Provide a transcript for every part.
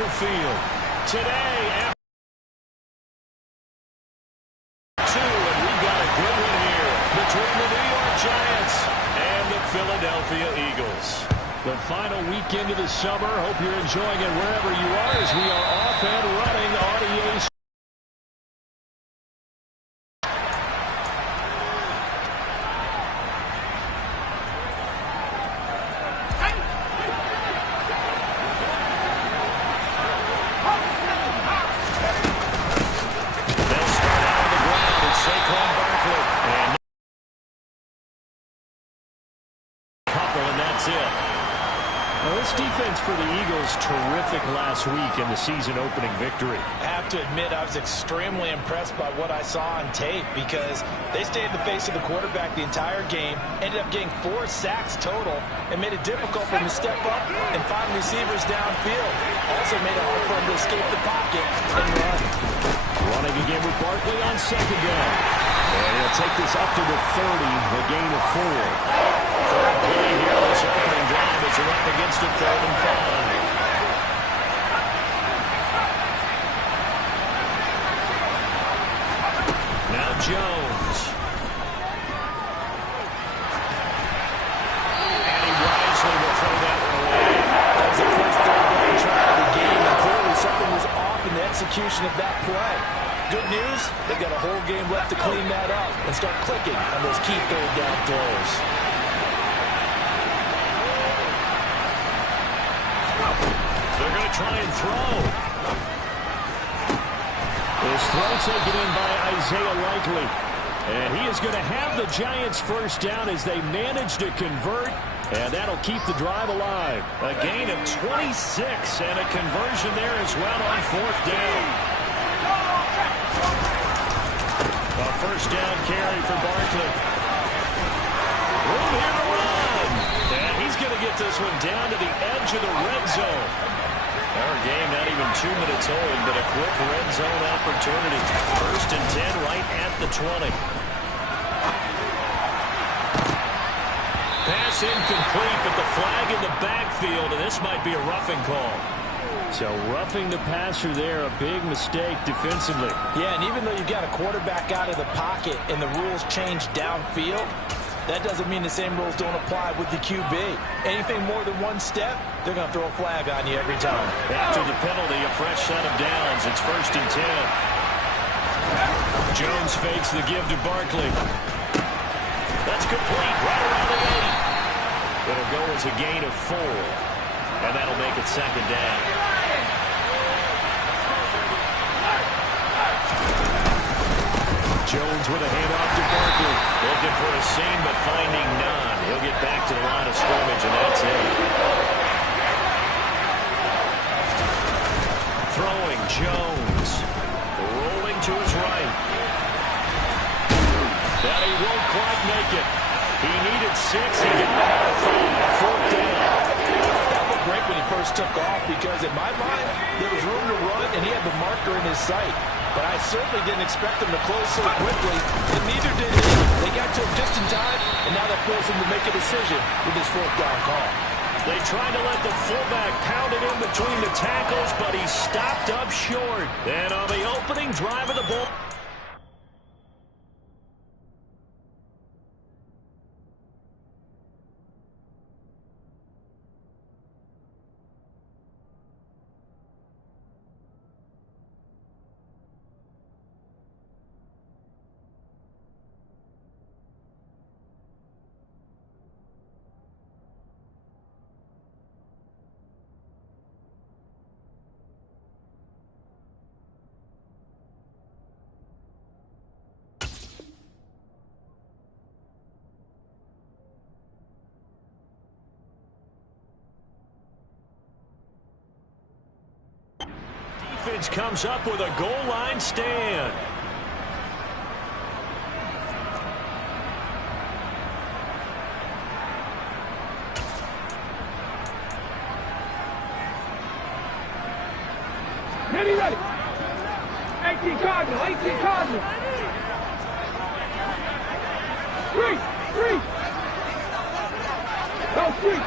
Lambeau Field. Today, after 2, and we've got a good one here between the New York Giants and the Philadelphia Eagles. The final weekend of the summer. Hope you're enjoying it wherever you are as we are off and running on EA. Defense for the Eagles, terrific last week in the season-opening victory. I have to admit, I was extremely impressed by what I saw on tape because they stayed in the face of the quarterback the entire game, ended up getting 4 sacks total, and made it difficult for him to step up and find receivers downfield. Also made it hard for him to escape the pocket and run. Running again with Barkley on second down. And he'll take this up to the 30, a gain of 4. Third play here, this opening drive is up against a 3rd and 5. Now Jones. And he wisely will throw that one away. That was the first third down try of the game, and clearly something was off in the execution of that play. Good news, they've got a whole game left to clean that up and start clicking on those key third down throws. They're going to try and throw. This throw taken in by Isaiah Likely. And he is going to have the Giants first down as they manage to convert. And that'll keep the drive alive. A gain of 26 and a conversion there as well on 4th down. A first down carry for Barkley. Room here to run. And he's going to get this one down to the edge of the red zone. Our game not even 2 minutes old, but a quick red zone opportunity. 1st and 10 right at the 20. Pass incomplete, but the flag in the backfield, and this might be a roughing call. So roughing the passer there, a big mistake defensively. Yeah, and even though you've got a quarterback out of the pocket and the rules change downfield, that doesn't mean the same rules don't apply with the QB. Anything more than one step, they're going to throw a flag on you every time. After the penalty, a fresh set of downs. It's 1st and 10. Jones fakes the give to Barkley. That's complete right around the 8. It'll go as a gain of 4. And that'll make it 2nd down. Jones with a handoff to Barkley. Looking for a seam, but finding none. He'll get back to the line of scrimmage, and that's it. Throwing Jones. Rolling to his right. That he won't quite make it. He needed 6. He got out of 5. 4th down. That looked great when he first took off because in my mind, there was room to run, and he had the marker in his sight. But I certainly didn't expect them to close so quickly, and neither did he. They got to him just in time, and now that forced him to make a decision with his 4th down call. They tried to let the fullback pound it in between the tackles, but he stopped up short. And on the opening drive of the ball. Defense comes up with a goal line stand. Ready. 18 Cardinal. 3. Go 3.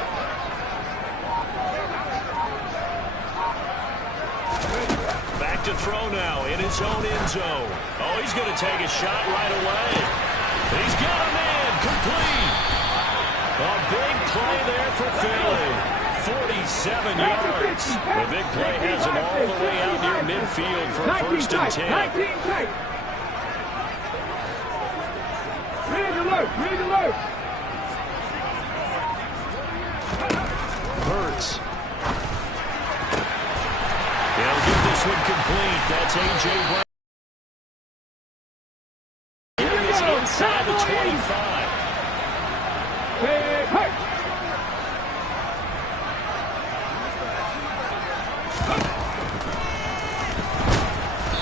to throw now in his own end zone. Oh, he's going to take a shot right away. He's got a man complete. A big play there for Philly. 47 yards. The big play has him all the way out near midfield for first and 10. Read alert. Hurts. He'll get this one complete. That's A.J. Brown. He is inside the 25.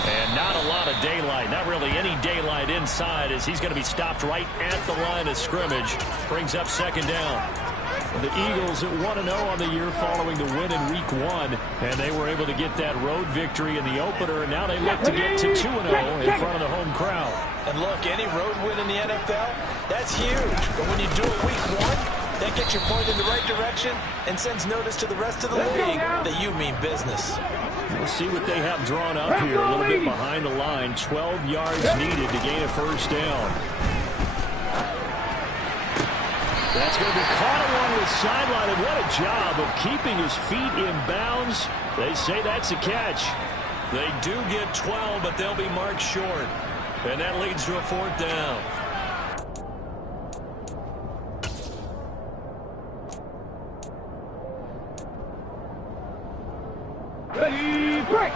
And not a lot of daylight. Not really any daylight inside as he's going to be stopped right at the line of scrimmage. Brings up second down. The Eagles at 1-0 on the year following the win in Week 1. And they were able to get that road victory in the opener. And now they look to get to 2-0 in front of the home crowd. And look, any road win in the NFL, that's huge. But when you do it Week 1, that gets you pointed in the right direction and sends notice to the rest of the league that you mean business. We'll see what they have drawn up here. A little bit behind the line. 12 yards needed to gain a first down. That's going to be caught along the sideline, and what a job of keeping his feet in bounds. They say that's a catch. They do get 12, but they'll be marked short. And that leads to a fourth down. Ready, break.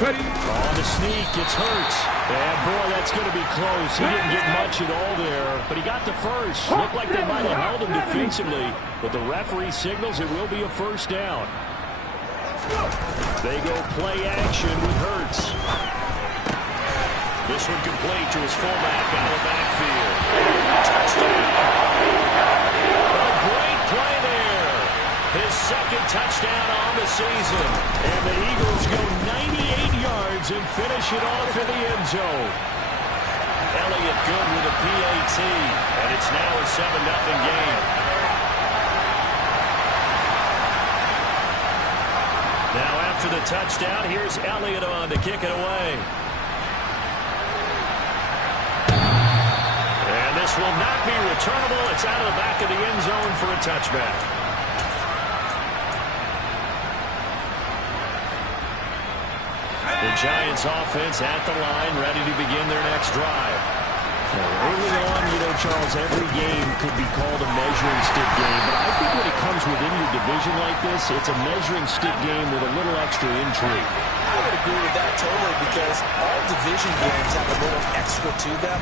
On the sneak, it's Hurts. And boy, that's going to be close. He didn't get much at all there, but he got the first. Looked like they might have held him defensively, but the referee signals it will be a first down. They go play action with Hurts. This one complete to his fullback out of the backfield. Touchdown. A great play there. His second touchdown on the season. And the Eagles go 98 yards and finish it off in the end zone. Elliott good with a PAT. And it's now a 7-0 game. Now after the touchdown, here's Elliott on to kick it away. And this will not be returnable. It's out of the back of the end zone for a touchback. The Giants offense at the line, ready to begin their next drive. Early on, Charles, every game could be called a measuring stick game, but I think when it comes within your division like this, it's a measuring stick game with a little extra intrigue. I would agree with that totally because all division games have a little extra to them.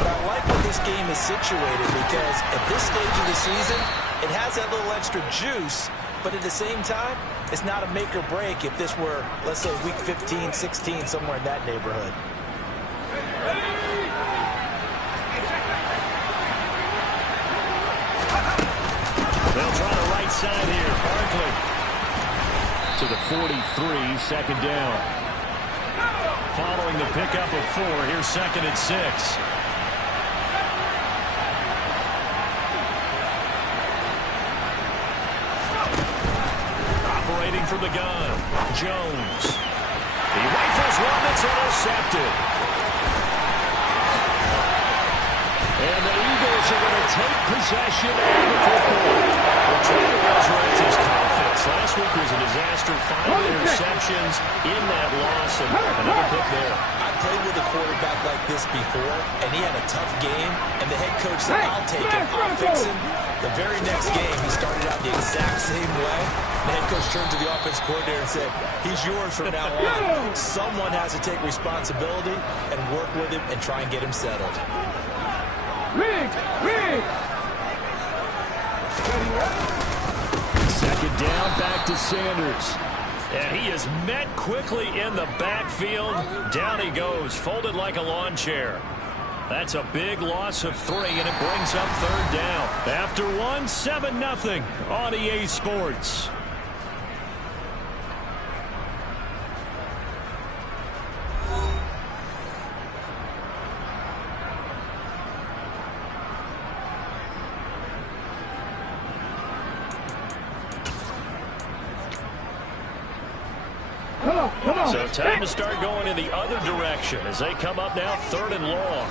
But I like where this game is situated because at this stage of the season, it has that little extra juice. But at the same time, it's not a make or break if this were, let's say, week 15, 16, somewhere in that neighborhood. They'll try the right side here. Barkley to the 43, second down. Following the pickup of 4, here's second and 6. Operating from the gun, Jones. He rifles one that's intercepted. And the Eagles are going to take possession of the football. They're trying to resurrect his confidence. Last week was a disaster. 5 interceptions in that loss, and another pick there. I played with a quarterback like this before, and he had a tough game, and the head coach said, I'll take him, I'll fix him. The very next game, he started out the exact same way. The head coach turned to the offense coordinator and said, he's yours from now on. Someone has to take responsibility and work with him and try and get him settled. Second down, back to Sanders. And he is met quickly in the backfield. Down he goes, folded like a lawn chair. That's a big loss of 3, and it brings up third down. After 1, 7-0 on EA Sports. So time to start going in the other direction as they come up now 3rd and long.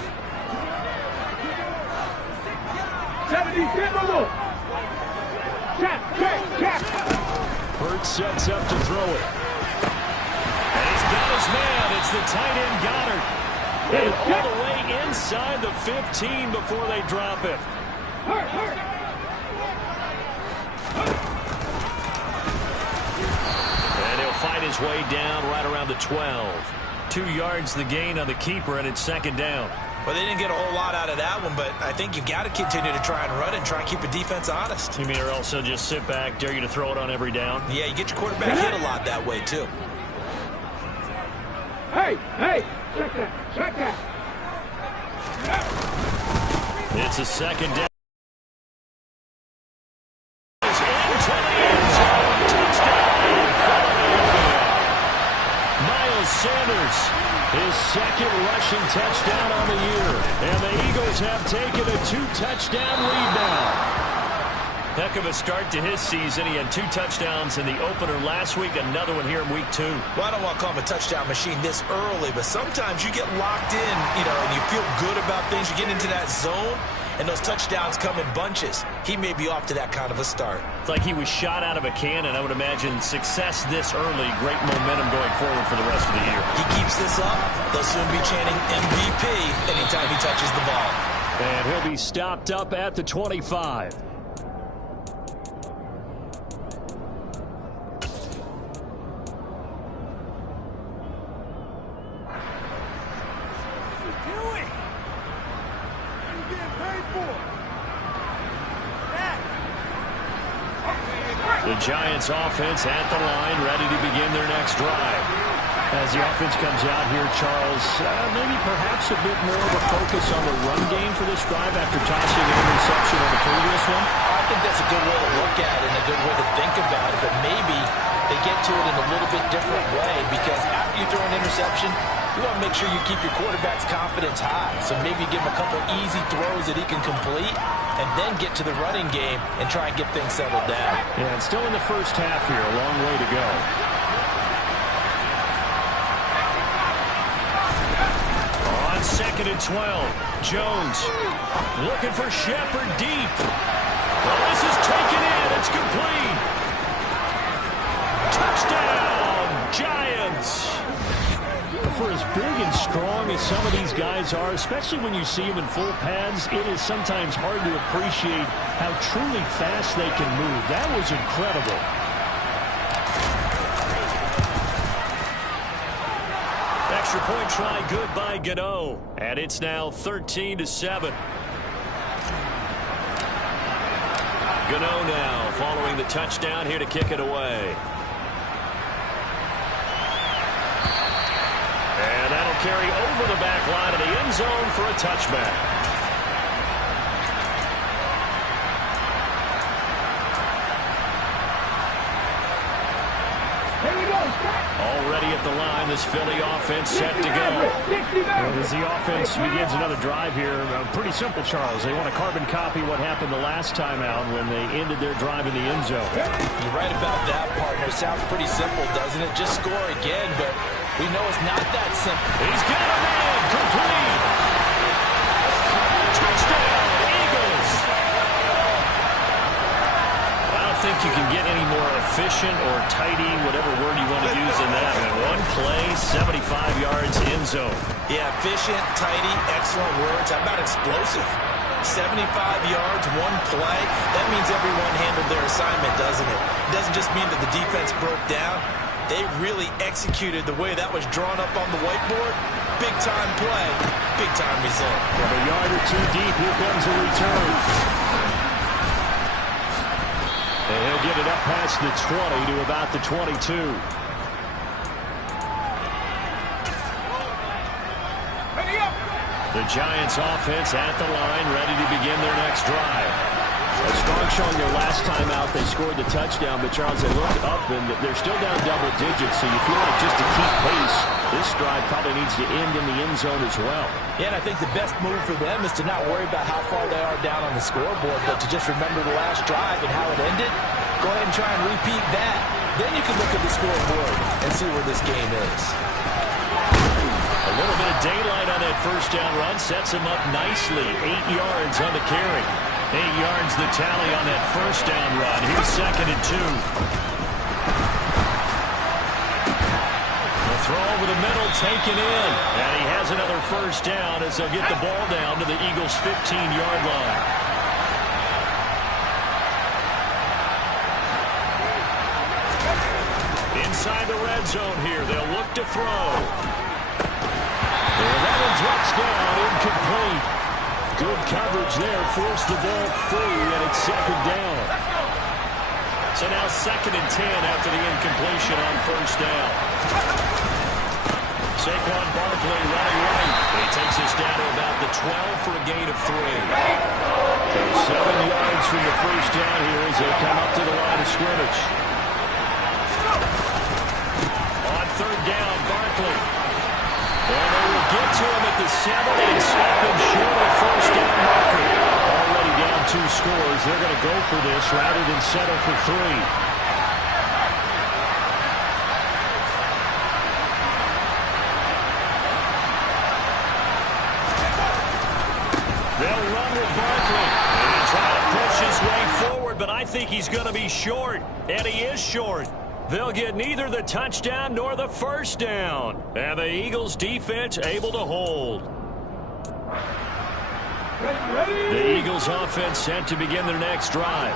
70, check. Burt sets up to throw it. And he's got his man. It's the tight end Goddard. And all the way inside the 15 before they drop it. And he'll fight his way down right around the 12. 2 yards the gain on the keeper, and it's 2nd down. Well, they didn't get a whole lot out of that one, but I think you've got to continue to try and run and try and keep the defense honest. You mean or also just sit back, dare you to throw it on every down? Yeah, you get your quarterback hit a lot that way, too. Hey, check that. It's a 2nd down. It's into the end zone. Touchdown, Philadelphia. Miles Sanders, his 2nd rushing touchdown on the year. And the Eagles have taken a 2-touchdown lead now. Heck of a start to his season. He had 2 touchdowns in the opener last week, another one here in week 2. Well, I don't want to call him a touchdown machine this early, but sometimes you get locked in, and you feel good about things. You get into that zone, and those touchdowns come in bunches. He may be off to that kind of a start. It's like he was shot out of a cannon. I would imagine success this early, great momentum going forward for the rest of the year. He keeps this up, they'll soon be chanting MVP anytime he touches the ball. And he'll be stopped up at the 25. The Giants offense at the line, ready to begin their next drive. As the offense comes out here, Charles, maybe perhaps a bit more of a focus on the run game for this drive after tossing an interception on the previous one? I think that's a good way to look at it and a good way to think about it, but maybe they get to it in a little bit different way because after you throw an interception, you want to make sure you keep your quarterback's confidence high. So maybe give him a couple easy throws that he can complete and then get to the running game and try and get things settled down. Yeah, and still in the first half here, a long way to go. On 2nd and 12, Jones looking for Shepard deep. Well, this is taken in. It's complete. Touchdown, Giants. For as big and strong as some of these guys are, especially when you see them in full pads, it is sometimes hard to appreciate how truly fast they can move. That was incredible. Extra point try good by Gano. And it's now 13-7. Gano now following the touchdown here to kick it away. And that'll carry over the back line of the end zone for a touchback. Here we go. Already at the line, this Philly offense set to go. And as the offense begins another drive here, pretty simple, Charles. They want to carbon copy what happened the last time out when they ended their drive in the end zone. You're right about that, partner. Sounds pretty simple, doesn't it? Just score again, but we know it's not that simple. He's got a man, complete. Touchdown, Eagles. I don't think you can get any more efficient or tidy, whatever word you want to use in that. One play, 75 yards, end zone. Yeah, efficient, tidy, excellent words. How about explosive? 75 yards, one play. That means everyone handled their assignment, doesn't it? It doesn't just mean that the defense broke down. They really executed the way that was drawn up on the whiteboard. Big-time play, big-time result. From a yard or two deep, here comes a return. And he'll get it up past the 20 to about the 22. The Giants offense at the line, ready to begin their next drive. A strong showing their last time out. They scored the touchdown, but Charles, they looked up and they're still down double digits, so you feel like just to keep pace, this drive probably needs to end in the end zone as well. Yeah, and I think the best move for them is to not worry about how far they are down on the scoreboard, but to just remember the last drive and how it ended. Go ahead and try and repeat that. Then you can look at the scoreboard and see where this game is. A little bit of daylight on that first down run sets him up nicely. 8 yards on the carry. 8 yards the tally on that first down run. Here's 2nd and 2. The throw over the middle taken in. And he has another first down as they'll get the ball down to the Eagles' 15-yard line. Inside the red zone here. They'll look to throw. And that one drops down, incomplete. Good coverage there, forced the ball free, and it's 2nd down. So now 2nd and 10 after the incompletion on first down. Saquon Barkley running right. He takes us down to about the 12 for a gain of 3. So 7 yards from the first down here as they come up to the line of scrimmage. On 3rd down, Barkley. And they will get to him at the 7 and stop him short of first down marker. Already down 2 scores. They're going to go for this rather than settle for 3. They'll run with Barkley. And he'll try to push his way forward, but I think he's going to be short. And he is short. They'll get neither the touchdown nor the first down. And the Eagles defense able to hold. The Eagles offense set to begin their next drive.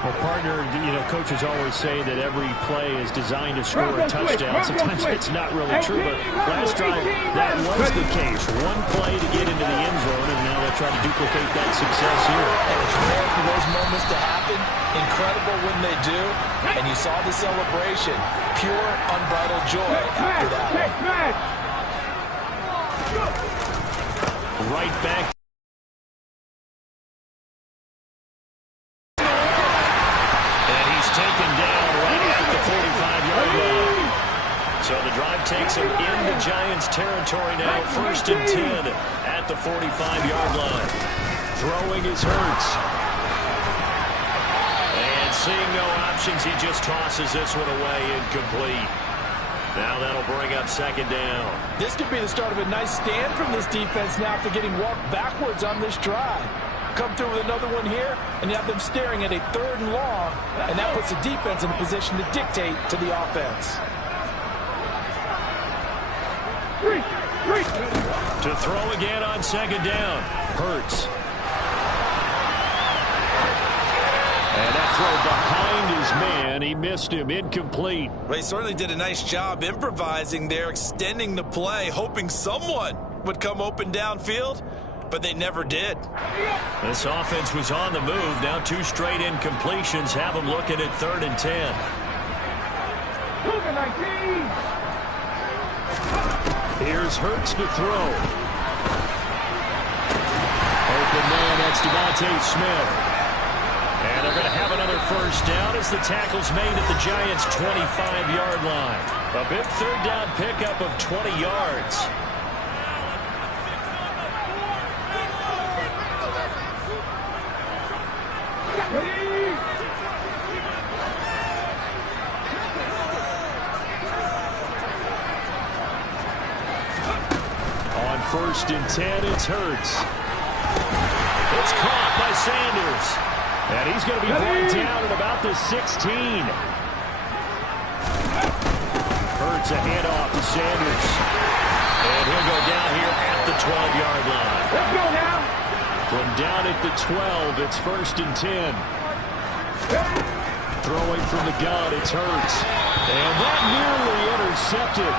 Well, partner, coaches always say that every play is designed to score a touchdown. Sometimes it's not really true, but last drive, that was the case. One play to get into the end zone, and now they'll try to duplicate that success here. And it's rare for those moments to happen. Incredible when they do. And you saw the celebration. Pure, unbridled joy after that one. Right back. Taken down right at the 45-yard line. So the drive takes him into Giants territory now. 1st and 10 at the 45-yard line. Throwing is Hurts. And seeing no options, he just tosses this one away, incomplete. Now that'll bring up 2nd down. This could be the start of a nice stand from this defense now after getting walked backwards on this drive. Come through with another one here, and you have them staring at a 3rd and long, and that puts the defense in a position to dictate to the offense. To throw again on 2nd down. Hurts. And that throw behind his man. He missed him. Incomplete. Well, he certainly did a nice job improvising there, extending the play, hoping someone would come open downfield. But they never did. This offense was on the move. Now 2 straight incompletions have them looking at 3rd and 10. Here's Hurts to throw. Open man, that's Devontae Smith. And they're going to have another first down as the tackle's made at the Giants' 25-yard line. A big 3rd down pickup of 20 yards. On 1st and 10, it's Hurts. It's caught by Sanders. And he's going to be brought down at about the 16. Hurts a handoff to Sanders. And he'll go down here at the 12-yard line. Let's go now. From down at the 12, it's 1st and 10. Throwing from the gun, it's Hurts. And that nearly intercepted.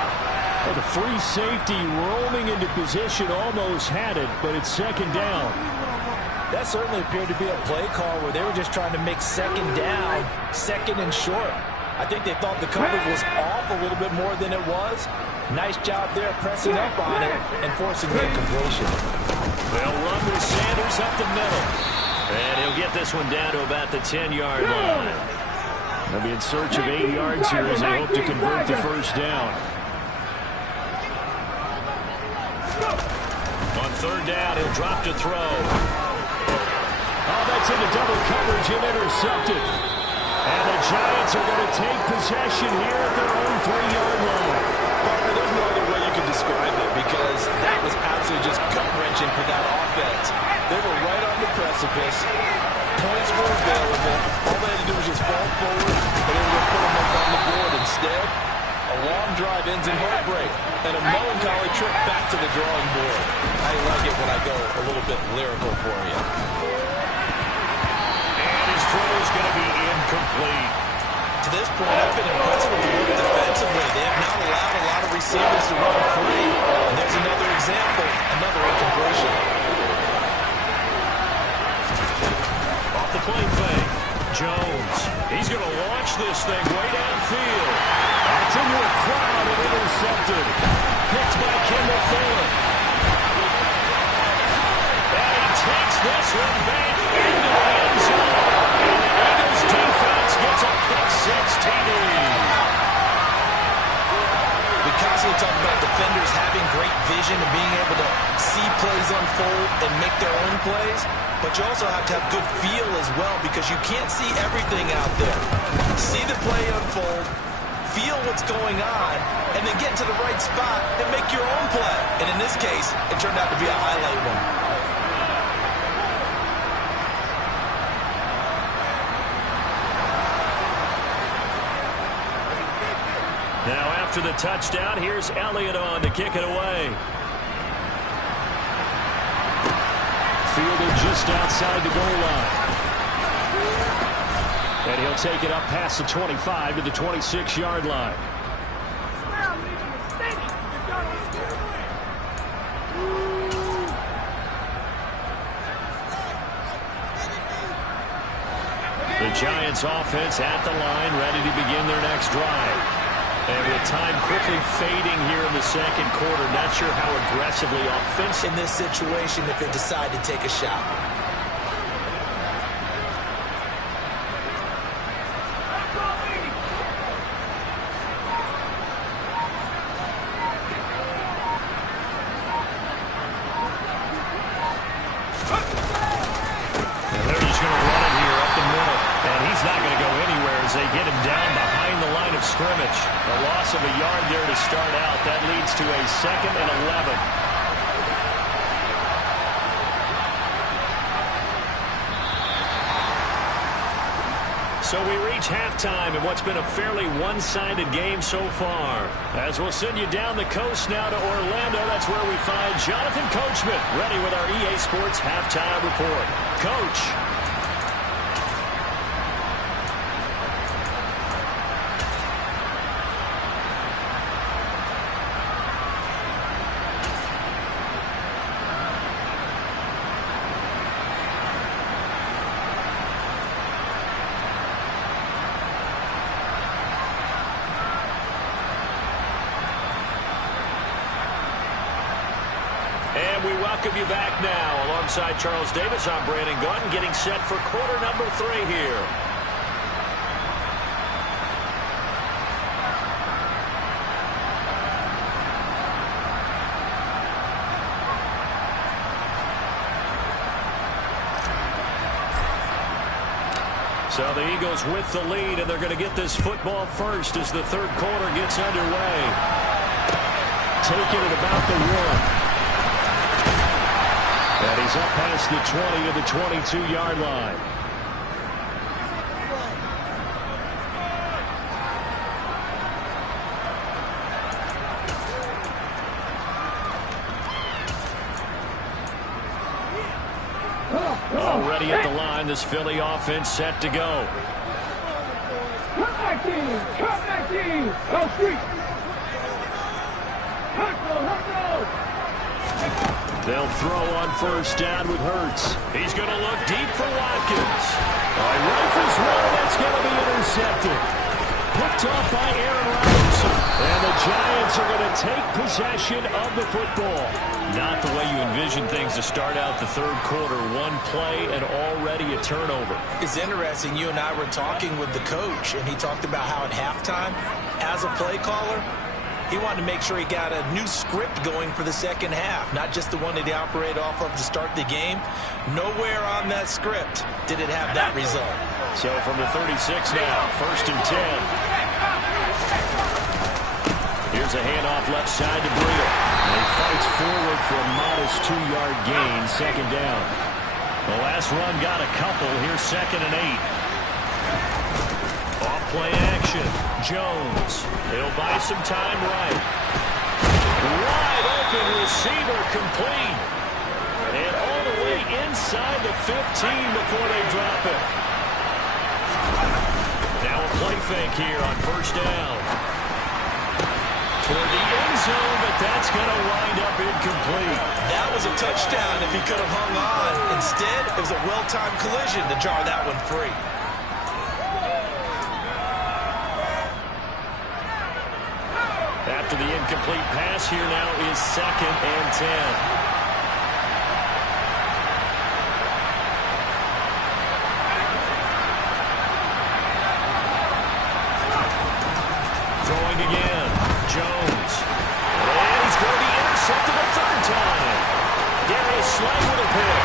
Well, the free safety roaming into position almost had it, but it's 2nd down. That certainly appeared to be a play call where they were just trying to make 2nd down, 2nd and short. I think they thought the coverage was off a little bit more than it was. Nice job there pressing up on it and forcing the incompletion. They'll run with Sanders up the middle. And he'll get this one down to about the 10-yard line. They'll be in search of 8 yards here as they hope to convert the first down. On 3rd down, he'll drop to throw. Oh, that's into double coverage and intercepted. And the Giants are going to take possession here at their own 3-yard line. Partner, there's no other way you can describe it because that was absolutely just gut-wrenching for that offense. They were right on the precipice. Points were available. All they had to do was just fall forward, and they were going to put them up on the board. Instead, a long drive ends in heartbreak, and a melancholy trip back to the drawing board. I like it when I go a little bit lyrical for you. And his throw is going to be incomplete. To this point, I've been impressed with the work defensively. They have not allowed a lot of receivers to run free. And there's another example, another incompletion. Off the play fake. Jones. He's going to launch this thing way downfield. That's into a crowd and intercepted. Picked by Kendall Fuller. And he takes this one back into the end zone. And the Eagles defense gets a pick-six TD. We constantly talk about defenders having great vision and being able to see plays unfold and make their own plays. But you also have to have good feel as well because you can't see everything out there. See the play unfold, feel what's going on, and then get to the right spot and make your own play. And in this case, it turned out to be a highlight one. Now after the touchdown, here's Elliott on to kick it away. Fielded just outside the goal line. And he'll take it up past the 25 to the 26-yard line. The Giants offense at the line, ready to begin their next drive. And with time quickly fading here in the second quarter, not sure how aggressively offensive in this situation if they decide to take a shot. And they're just going to run it here up the middle. And he's not going to go anywhere as they get him down behind the line of scrimmage. A loss of a yard there to start out. That leads to a 2nd and 11. So we reach halftime in what's been a fairly one-sided game so far. As we'll send you down the coast now to Orlando, that's where we find Jonathan Coachman, ready with our EA Sports Halftime Report. Coach. And we welcome you back now. Alongside Charles Davis, I'm Brandon Gunn, getting set for quarter number 3 here. So the Eagles with the lead, and they're going to get this football first as the third quarter gets underway. Taking it about the 1. And he's up past the 20 to the 22-yard line. Already at the line, this Philly offense set to go. Come back in! Come back in! Go street! They'll throw on first down with Hurts. He's going to look deep for Watkins. Rifles one, that's going to be intercepted. Picked off by Aaron Robinson. And the Giants are going to take possession of the football. Not the way you envision things to start out the third quarter. One play and already a turnover. It's interesting. You and I were talking with the coach, and he talked about how at halftime, as a play caller, He wanted to make sure he got a new script going for the second half, not just the one that he operated off of to start the game. Nowhere on that script did it have that result. So from the 36 now, 1st and 10. Here's a handoff left side to Breida. And he fights forward for a modest 2-yard gain, 2nd down. The last run got a couple. Here's 2nd and 8. Off play action. Jones. He'll buy some time right. Wide open receiver complete. And all the way inside the 15 before they drop it. Now a play fake here on 1st down. Toward the end zone, but that's going to wind up incomplete. That was a touchdown if he could have hung on. Instead, it was a well-timed collision to jar that one free. After the incomplete pass, here now is 2nd and 10. Throwing again. Jones. And he's going to be intercepted a 3rd time. Darius Slay with a pick.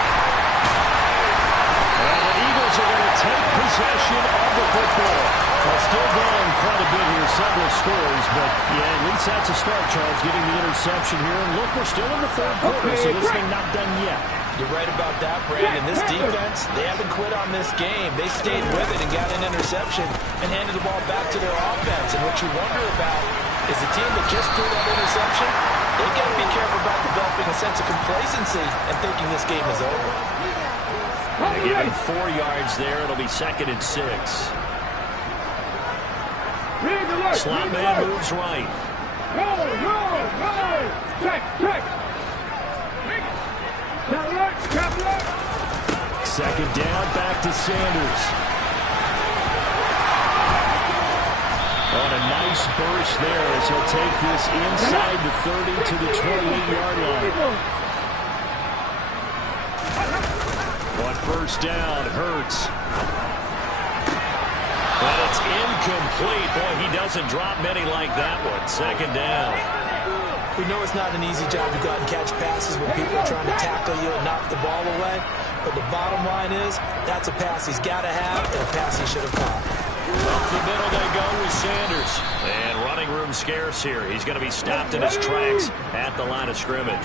And the Eagles are going to take possession of the football. Well, still going quite a bit here, several scores, but yeah, at least that's a start, Charles, getting the interception here. And look, we're still in the 3rd quarter, so this thing not done yet. You're right about that, Brandon. This defense, they haven't quit on this game. They stayed with it and got an interception and handed the ball back to their offense. And what you wonder about is the team that just threw that interception, they got to be careful about developing a sense of complacency and thinking this game is over. They give him 4 yards there. It'll be 2nd and 6. Slot man moves right. Check. 2nd down, back to Sanders. On a nice burst there as he'll take this inside the 30 to the 28-yard line. On 1st down, Hurts. But it's incomplete. Boy, he doesn't drop many like that one. 2nd down. We know it's not an easy job to go out and catch passes when people are trying to tackle you and knock the ball away. But the bottom line is, that's a pass he's got to have and a pass he should have caught. Up the middle they go with Sanders. And running room scarce here. He's going to be stopped in his tracks at the line of scrimmage.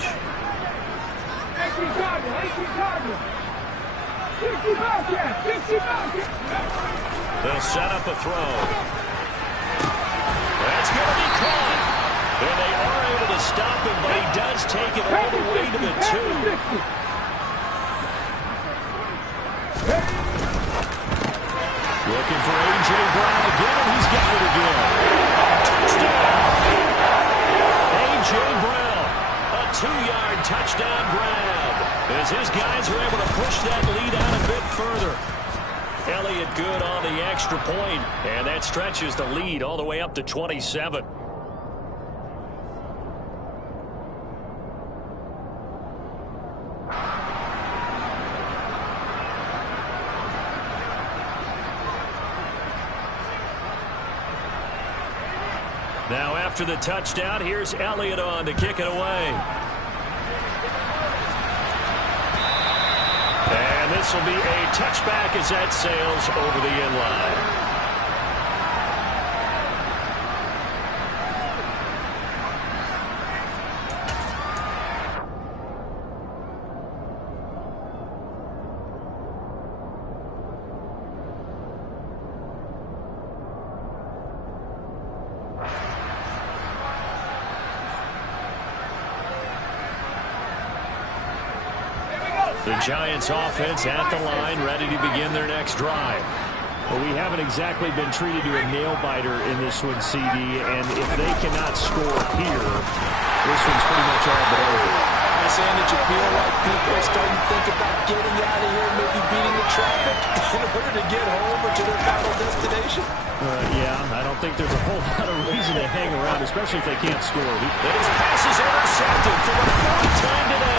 They'll set up a throw. That's going to be caught. And they are able to stop him, but he does take it all the way to the 2. Looking for A.J. Brown again, and he's got it again. Touchdown! A.J. Brown, a 2-yard touchdown grab. As his guys are able to push that lead out a bit further. Elliott good on the extra point, and that stretches the lead all the way up to 27. Now after the touchdown, here's Elliott on to kick it away. And this will be a touchback as that sails over the end line. The Giants offense at the line, ready to begin their next drive. Well, we haven't exactly been treated to a nail-biter in this one, CD, and if they cannot score here, this one's pretty much all but over. You're saying that you feel like people are starting to think about getting out of here, maybe beating the traffic in order to get home or to their final destination? Yeah, I don't think there's a whole lot of reason to hang around, especially if they can't score. His pass is intercepted for the 4th time today.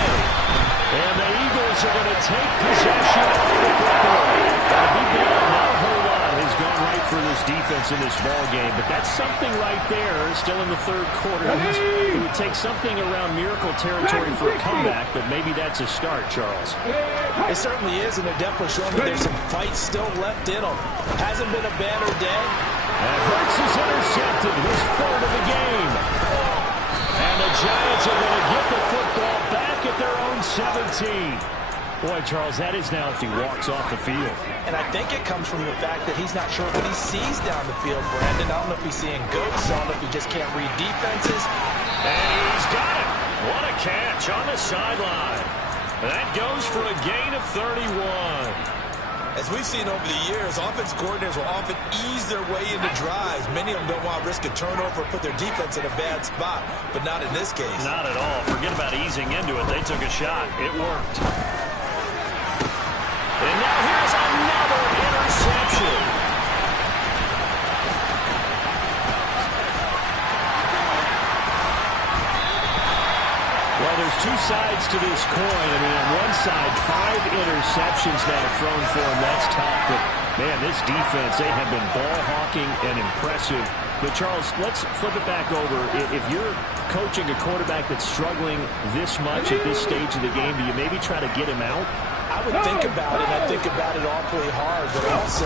And the Eagles are going to take possession of the football. Not a whole lot has gone right for this defense defense in this ball game, but that's something right there. Still in the third quarter. It would take something around miracle territory for a comeback, but maybe that's a start, Charles. It certainly is, and they're definitely showing that there's some fight still left in them. Hasn't been a banner day. And Hurts is intercepted. His third of the game. And the Giants are going to get the football back at their own 17. Boy, Charles, that is now if he walks off the field. And I think it comes from the fact that he's not sure what he sees down the field, Brandon. I don't know if he's seeing ghosts. I don't know if he just can't read defenses. And he's got it. What a catch on the sideline. That goes for a gain of 31. As we've seen over the years, offense coordinators will often ease their way into drives. Many of them don't want to risk a turnover or put their defense in a bad spot, but not in this case. Not at all. Forget about easing into it. They took a shot. It worked. And now here's another interception. Well, there's two sides to this coin. I mean, on one side, 5 interceptions now thrown for him. That's tough. But, man, this defense, they have been ball hawking and impressive. But, Charles, let's flip it back over. If you're coaching a quarterback that's struggling this much at this stage of the game, do you maybe try to get him out? I would think about it. I think about it awfully hard, but also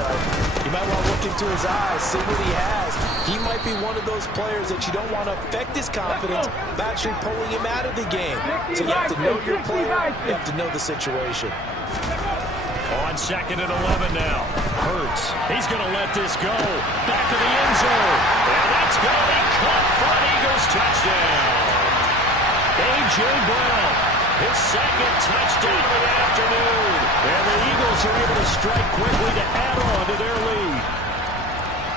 you might want to look into his eyes, see what he has. He might be one of those players that you don't want to affect his confidence by actually pulling him out of the game. So you have to know your player. You have to know the situation. On 2nd and 11 now. Hurts. He's going to let this go. Back to the end zone. And that's going to be caught for an Eagles touchdown. A.J. Brown. His second touchdown of the afternoon. And the Eagles are able to strike quickly to add on to their lead.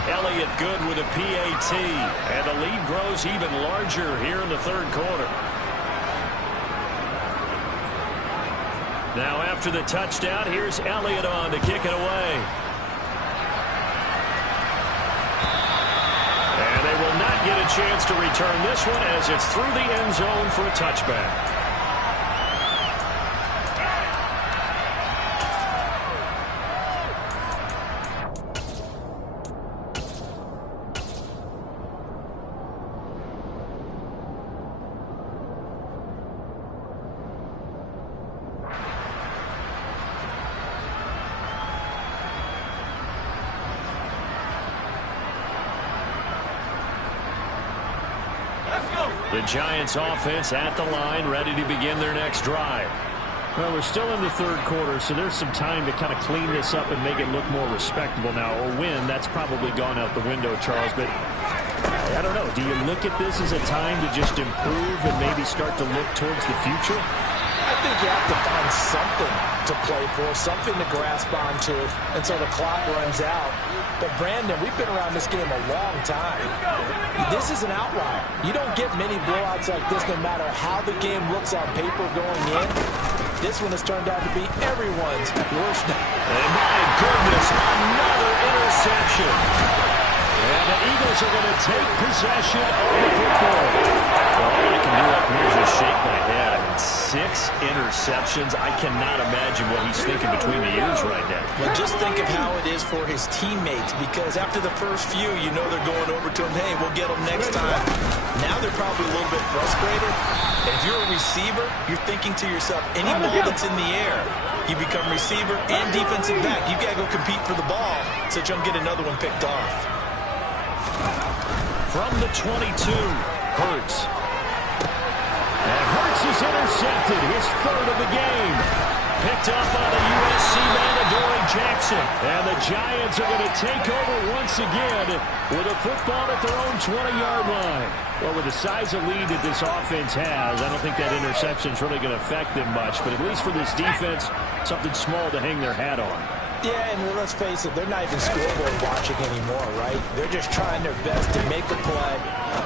Elliott good with a PAT. And the lead grows even larger here in the third quarter. Now after the touchdown, here's Elliott on to kick it away. And they will not get a chance to return this one as it's through the end zone for a touchback. The Giants offense at the line, ready to begin their next drive. Well, we're still in the third quarter, so there's some time to kind of clean this up and make it look more respectable now. A win, that's probably gone out the window, Charles, but I don't know. Do you look at this as a time to just improve and maybe start to look towards the future? I think you have to find something to play for, something to grasp onto until the clock runs out. But, Brandon, we've been around this game a long time. This is an outlier. You don't get many blowouts like this no matter how the game looks on paper going in. This one has turned out to be everyone's worst. And my goodness, another interception. And the Eagles are going to take possession of the football. Well, all I can do up here is just shake my head. I mean, 6 interceptions. I cannot imagine what he's thinking between the ears right now. Well, just think of how it is for his teammates, because after the first few, you know they're going over to him, hey, we'll get them next time. Now they're probably a little bit frustrated. And if you're a receiver, you're thinking to yourself, any ball that's in the air, you become receiver and defensive back. You've got to go compete for the ball so that you don't get another one picked off. From the 22, Hurts. And Hurts is intercepted, his third of the game. Picked up by the USC man, Adoree Jackson. And the Giants are going to take over once again with a football at their own 20-yard line. Well, with the size of lead that this offense has, I don't think that interception is really going to affect them much. But at least for this defense, something small to hang their hat on. Yeah, and let's face it, they're not even scoreboard watching anymore, right? They're just trying their best to make a play,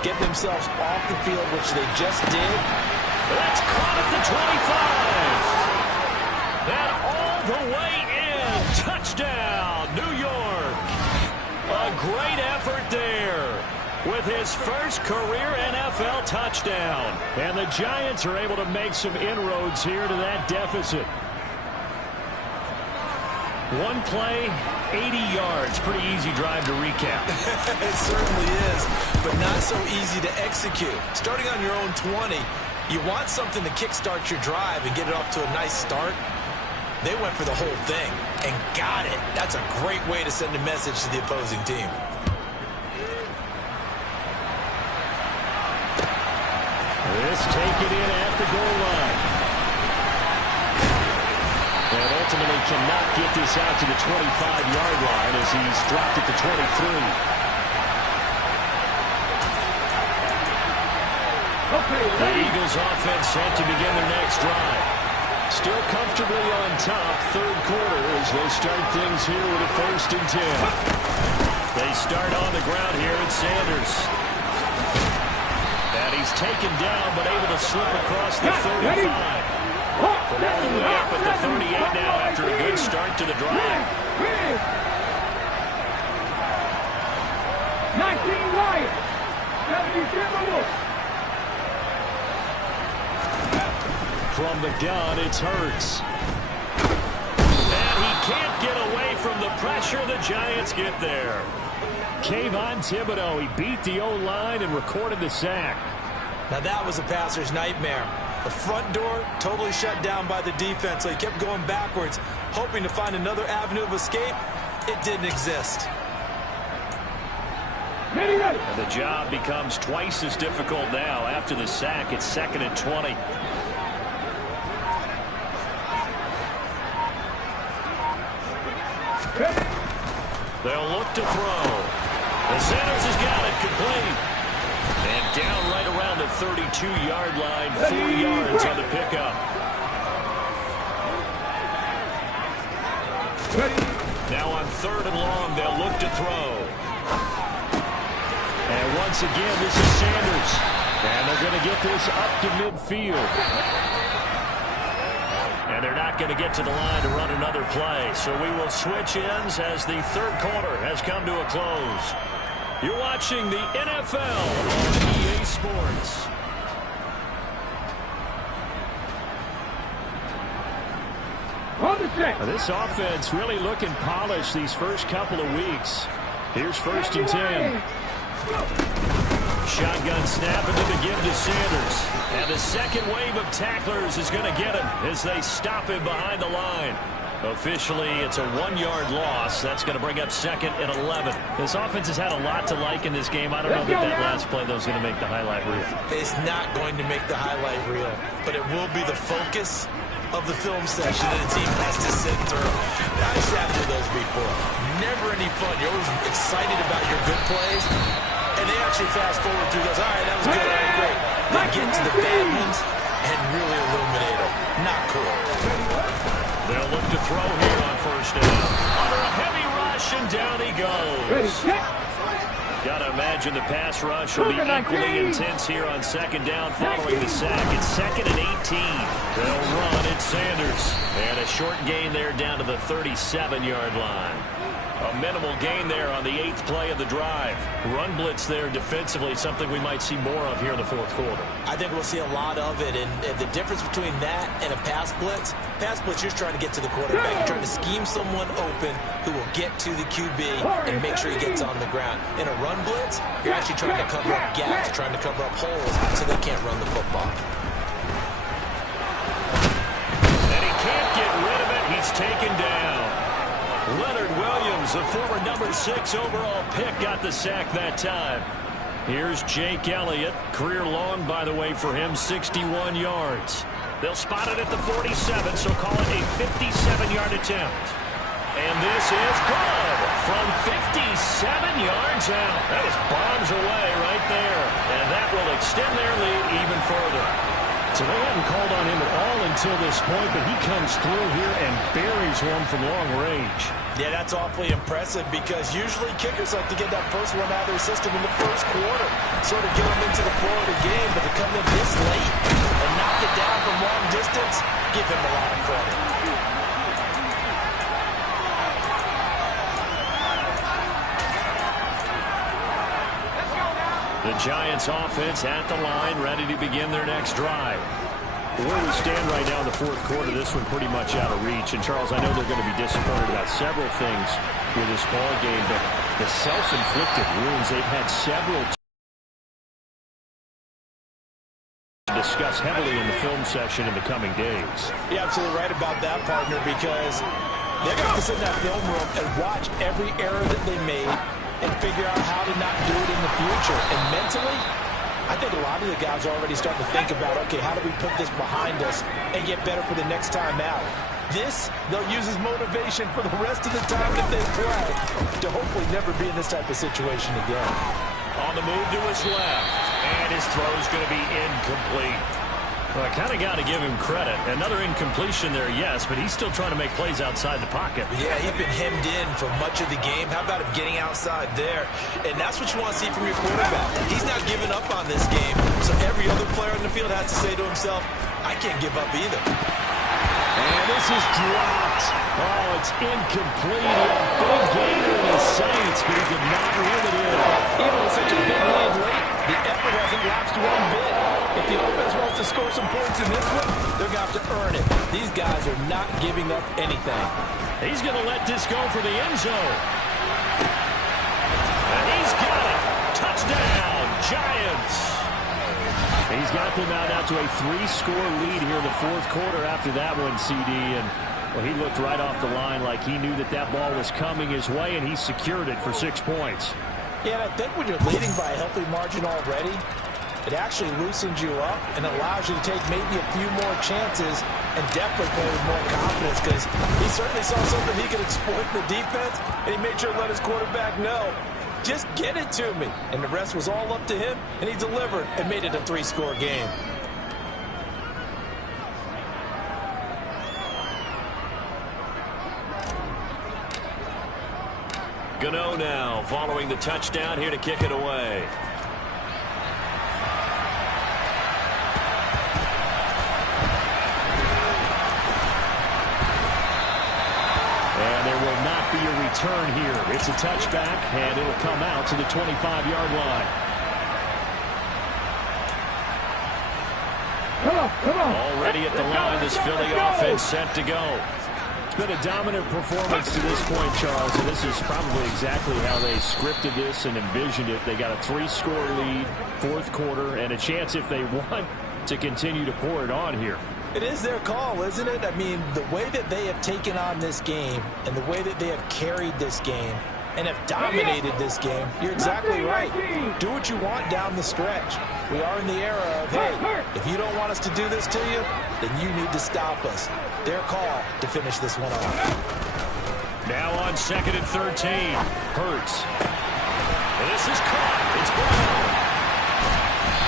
get themselves off the field, which they just did. That's caught at the 25. And all the way in. Touchdown, New York. A great effort there with his first career NFL touchdown. And the Giants are able to make some inroads here to that deficit. One play, 80 yards. Pretty easy drive to recap. It certainly is, but not so easy to execute. Starting on your own 20, you want something to kickstart your drive and get it off to a nice start. They went for the whole thing and got it. That's a great way to send a message to the opposing team. This taken in at the goal line. And ultimately cannot get this out to the 25-yard line as he's dropped it to 23. The Eagles offense set to begin their next drive. Still comfortably on top, third quarter as they start things here with a 1st and 10. They start on the ground here at Sanders. And he's taken down but able to slip across the 35. From all the way up at the 38 now after a good start to the drive. 19 Lions, 77. From the gun, it's Hurts. And he can't get away from the pressure. The Giants get there. Kayvon Thibodeau, he beat the O-line and recorded the sack. Now that was a passer's nightmare. The front door totally shut down by the defense, so he kept going backwards, hoping to find another avenue of escape. It didn't exist. And the job becomes twice as difficult now. After the sack, it's 2nd and 20. They'll look to throw. The Sanders has got it complete. And down right around the 32-yard line, 4 yards on the pickup. Now on 3rd and long, they'll look to throw. And once again, this is Sanders. And they're going to get this up to midfield. And they're not going to get to the line to run another play. So we will switch ends as the third quarter has come to a close. You're watching the NFL on EA Sports. This offense really looking polished these first couple of weeks. Here's 1st and 10. Shotgun snap into the give to Sanders. And the second wave of tacklers is going to get him as they stop him behind the line. Officially, it's a 1-yard loss. That's going to bring up 2nd and 11. This offense has had a lot to like in this game. I don't know that last play, though, is going to make the highlight reel. It's not going to make the highlight reel, but it will be the focus of the film session that the team has to sit through. I've sat through those before. Never any fun. You're always excited about your good plays, and they actually fast forward through those. All right, that was good. All right, great. They get to the bad ones and really illuminate them. Not cool. They'll look to throw here on 1st down. Under a heavy rush, and down he goes. Got to imagine the pass rush will be equally intense here on 2nd down following the sack. It's 2nd and 18. They'll run at Sanders. And a short gain there down to the 37-yard line. A minimal gain there on the 8th play of the drive. Run blitz there defensively, something we might see more of here in the 4th quarter. I think we'll see a lot of it, and the difference between that and a pass blitz, you're trying to get to the quarterback. You're trying to scheme someone open who will get to the QB and make sure he gets on the ground. In a run blitz, you're actually trying to cover up gaps, trying to cover up holes so they can't run the football. And he can't get rid of it. He's taken down. Leonard Williams, a former number 6 overall pick, got the sack that time. Here's Jake Elliott. Career long, by the way, for him, 61 yards. They'll spot it at the 47, so call it a 57-yard attempt. And this is good from 57 yards out. That is bombs away right there. And that will extend their lead even further. So they haven't called on him at all until this point, but he comes through here and buries one from long range. Yeah, that's awfully impressive because usually kickers like to get that first one out of their system in the first quarter, sort of get them into the flow of the game, but to come in this late and knock it down from long distance, give him a lot of credit. The Giants offense at the line, ready to begin their next drive. Where we stand right now in the fourth quarter, this one pretty much out of reach. And, Charles, I know they're going to be disappointed about several things with this ball game, but the self-inflicted wounds, they've had several to discuss heavily in the film session in the coming days. You're absolutely right about that, partner, because they're going to sit in that film room and watch every error that they made and figure out how to not do it in the future. And mentally, I think a lot of the guys are already starting to think about, okay, how do we put this behind us and get better for the next time out? This, they'll use as motivation for the rest of the time that they play to hopefully never be in this type of situation again. On the move to his left, and his throw's going to be incomplete. Well, I kind of got to give him credit. Another incompletion there, yes, but he's still trying to make plays outside the pocket. Yeah, he's been hemmed in for much of the game. How about him getting outside there? And that's what you want to see from your quarterback. He's not giving up on this game, so every other player on the field has to say to himself, I can't give up either. And this is dropped. Oh, it's incomplete. He had a big gainer in his sights, but he did not reel it in. Even with such a big lead late, the effort hasn't lapsed one bit. If the offense wants to score some points in this one, they're going to have to earn it. These guys are not giving up anything. He's going to let this go for the end zone. And he's got it. Touchdown, Giants. He's got them out to a 3-score lead here in the fourth quarter after that one, CD. And, well, he looked right off the line like he knew that that ball was coming his way, and he secured it for 6 points. Yeah, and I think when you're leading by a healthy margin already, it actually loosens you up and allows you to take maybe a few more chances and definitely play with more confidence, because he certainly saw something he could exploit in the defense, and he made sure to let his quarterback know, just get it to me. And the rest was all up to him, and he delivered and made it a 3-score game. Gano now following the touchdown here to kick it away. And there will not be a return here. It's a touchback, and it'll come out to the 25-yard line. Come on. Already at the line, this Philly offense set to go. It's been a dominant performance to this point, Charles, and this is probably exactly how they scripted this and envisioned it. They got a 3-score lead, fourth quarter, and a chance, if they want, to continue to pour it on here. It is their call, isn't it? I mean, the way that they have taken on this game and the way that they have carried this game and have dominated this game, you're exactly right. Do what you want down the stretch. We are in the era of, hey, if you don't want us to do this to you, then you need to stop us. Their call to finish this one off. Now on 2nd and 13, Hurts. And this is caught. It's Brown.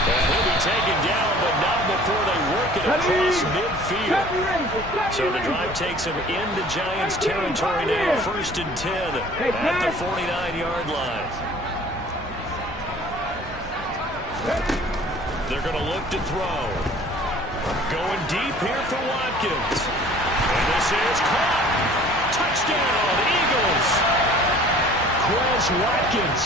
And he'll be taken down, but not before they work it across midfield. So the drive takes him into Giants territory now, 1st and 10 at the 49-yard line. They're going to look to throw. Going deep here for Watkins. And this is caught. Touchdown, Eagles. Chris Watkins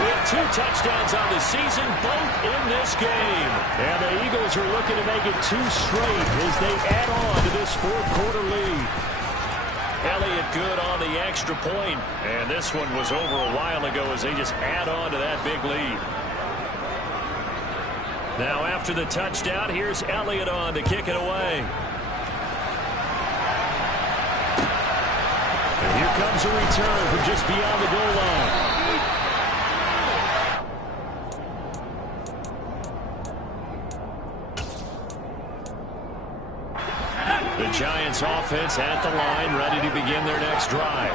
with 2 touchdowns on the season, both in this game. And the Eagles are looking to make it 2 straight as they add on to this fourth quarter lead. Elliott good on the extra point. And this one was over a while ago as they just add on to that big lead. Now after the touchdown, here's Elliott on to kick it away. And here comes a return from just beyond the goal line. The Giants offense at the line, ready to begin their next drive.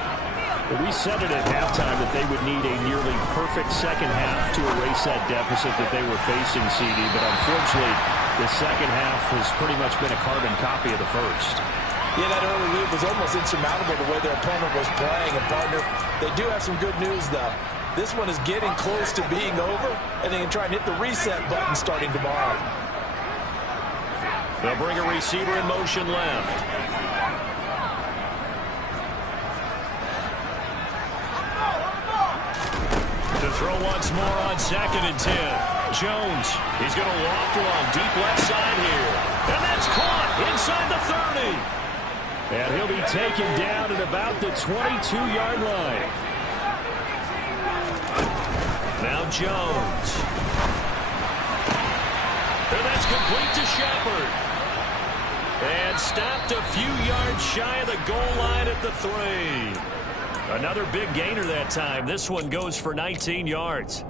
We said it at halftime that they would need a nearly perfect second half to erase that deficit that they were facing, CD, but unfortunately, the second half has pretty much been a carbon copy of the first. Yeah, that early lead was almost insurmountable the way their opponent was playing. And, partner, they do have some good news, though. This one is getting close to being over, and they can try and hit the reset button starting tomorrow. They'll bring a receiver in motion left. To throw once more on 2nd and 10. Jones, he's going to loft one deep left side here. And that's caught inside the 30. And he'll be taken down at about the 22-yard line. Now Jones. And that's complete to Shepard. And stopped a few yards shy of the goal line at the 3. Another big gainer that time. This one goes for 19 yards.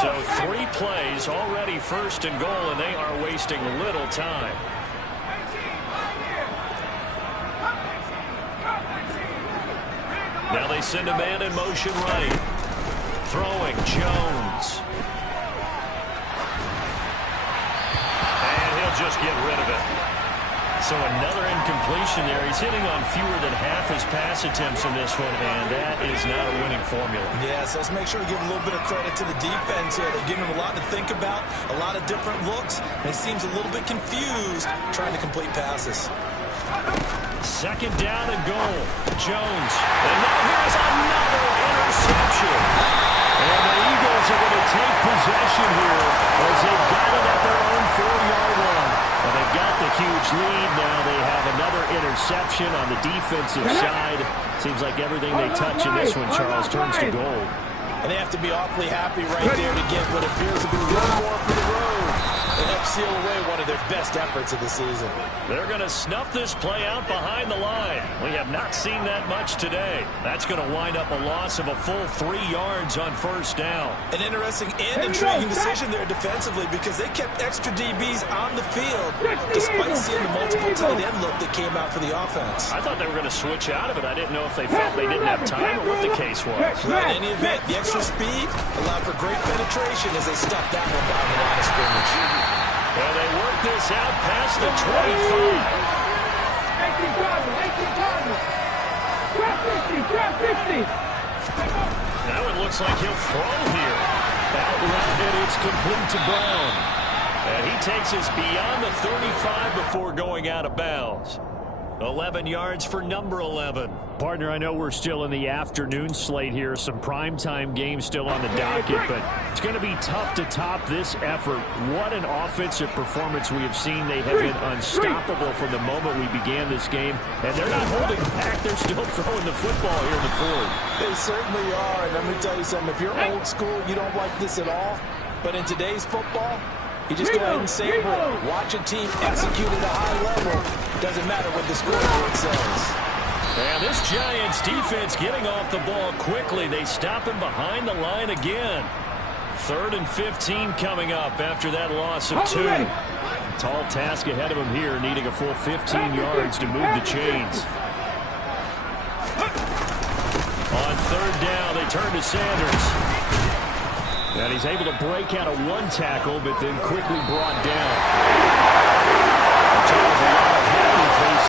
So 3 plays, already first and goal, and they are wasting little time. Now they send a man in motion right. Throwing Jones. And he'll just get rid of it. So another incompletion there. He's hitting on fewer than half his pass attempts in this one, and that is not a winning formula. Yeah, so let's make sure we give a little bit of credit to the defense here. They're giving him a lot to think about, a lot of different looks, and he seems a little bit confused trying to complete passes. Second down and goal. Jones. And now here's another interception. And the Eagles are going to take possession here as they've got it at their own 4-yard line. And they've got the huge lead. Now they have another interception on the defensive side. Seems like everything they touch in this one, Charles, turns to gold. And they have to be awfully happy right there to get what appears to be one more for the road and help seal away one of their best efforts of the season. They're going to snuff this play out behind the line. We have not seen that much today. That's going to wind up a loss of a full 3 yards on first down. An interesting and intriguing decision there defensively because they kept extra DBs on the field despite seeing the multiple tight end look that came out for the offense. I thought they were going to switch out of it. I didn't know if they felt they didn't have time or what the case was. Well, in any event, the extra speed allowed for great penetration as they stuffed that one down the line of scrimmage. Well, they work this out past the 25. Now it looks like he'll throw here. Out route, and it's complete to Brown. And he takes us beyond the 35 before going out of bounds. 11 yards for number 11. Partner, I know we're still in the afternoon slate here. Some primetime games still on the docket, but it's going to be tough to top this effort. What an offensive performance we have seen. They have been unstoppable from the moment we began this game, and they're not holding back. They're still throwing the football here in the fourth. They certainly are, and let me tell you something. If you're old school, you don't like this at all, but in today's football, you just go ahead and savor it. Watch a team execute at a high level. Doesn't matter what the scoreboard says. And this Giants defense getting off the ball quickly. They stop him behind the line again. 3rd and 15 coming up after that loss of 2. Tall task ahead of him here, needing a full 15 yards to move the chains. On 3rd down, they turn to Sanders. And he's able to break out of 1 tackle, but then quickly brought down.